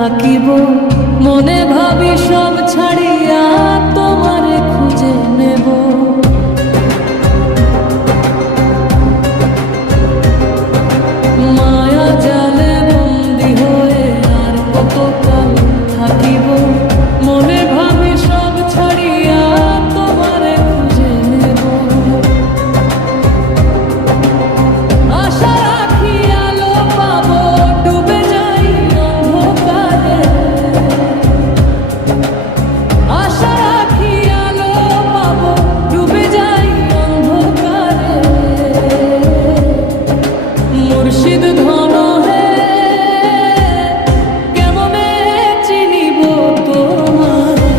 থাকিব, মনে ভাবি সব ছাড়িয়া তোমারে খুঁজে নেব। মায়া জালে বন্দি হয়ে আর কতকাল থাকিব, মনে ভাবি সব ছাড়িয়া তোমারে খুঁজে নেব। আশা রাখি আলো পাবো, ডুবে যাই অন্ধকারে। আশা রাখি আলো পাবো, ডুবে যাই অন্ধকারে। মুর্শিদ ধন হে কেমনে চিনিব তোমারে।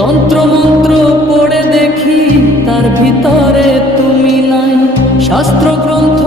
তন্ত্রমন্ত্র পড়ে দেখি তার ভিতরে তুমি নাই, শাস্ত্র গ্রন্থ